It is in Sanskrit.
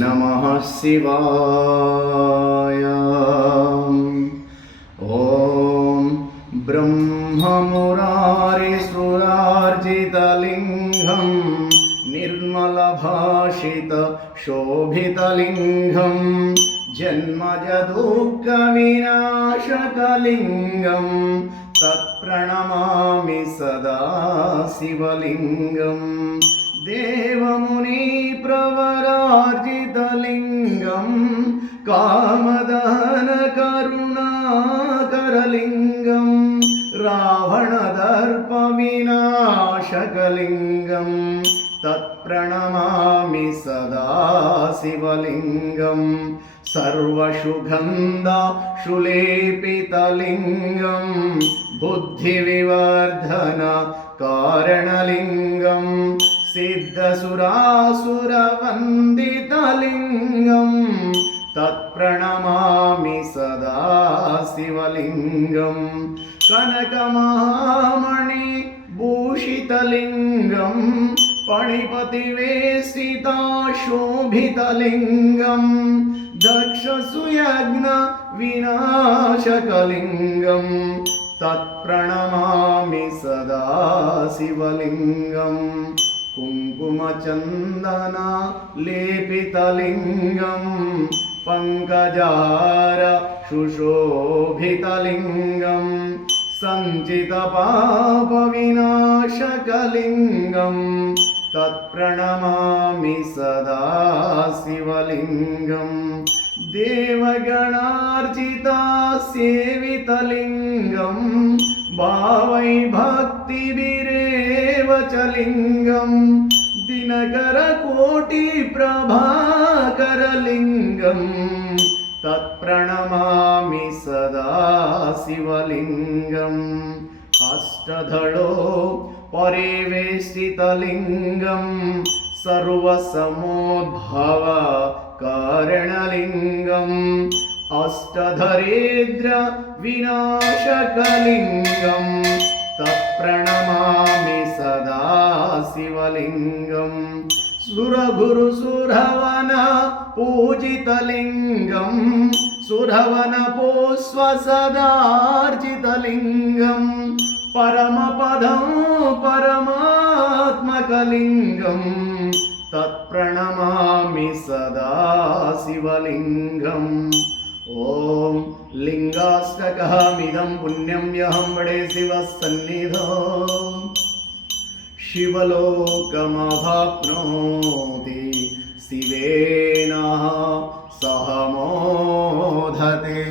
नमः शिवाय। ॐ ब्रह्ममुरारिसुरार्जितलिङ्गं निर्मलभाषित शोभितलिङ्गं जन्मजदुःखविनाशकलिङ्गं तत्प्रणमामि सदा शिवलिङ्गं। देवमुनिप्रवरार्जितलिङ्गं कामदहनकरुणाकरलिङ्गं रावणदर्पविनाशकलिङ्गं तत्प्रणमामि सदा शिवलिङ्गं। सर्वसुगन्धसुलेपितलिङ्गं बुद्धिविवर्धनकारणलिङ्गं सिद्धसुरासुरवन्दितलिङ्गं तत्प्रणमामि सदा शिवलिङ्गं। कनकमहामणिभूषितलिङ्गं पणिपतिवेशिताशोभितलिङ्गं दक्षसुयज्ञविनाशकलिङ्गं तत्प्रणमामि सदा शिवलिङ्गं। कुङ्कुमचन्दनलेपितलिङ्गं पङ्कजार सुशोभितलिङ्गं सञ्चितपापविनाशकलिङ्गं तत्प्रणमामि सदा शिवलिङ्गं। देवगणार्चितसेवितलिङ्गं भावैर्भक्तिभिरेव च लिङ्गं दिनकरकोटिप्रभाकरलिङ्गं तत्प्रणमामि सदा शिवलिङ्गम्। अष्टधरो परिवेष्टितलिङ्गं सर्वसमोद्भवकारणलिङ्गं अष्टधरेन्द्रविनाशकलिङ्गं तत्प्रणमामि सदा शिवलिङ्गं। सुरगुरुसुरवन पूजितलिङ्गं सुरवनपोस्वसदार्जितलिङ्गं परमपदं परमात्मकलिङ्गं तत्प्रणमामि सदा शिवलिङ्गम्। ॐ लिङ्गाष्टकमिदं पुण्यं यहं वडे शिवसन्निधौ शिवलोकमवाप्नोति शिवेन सह मोदते।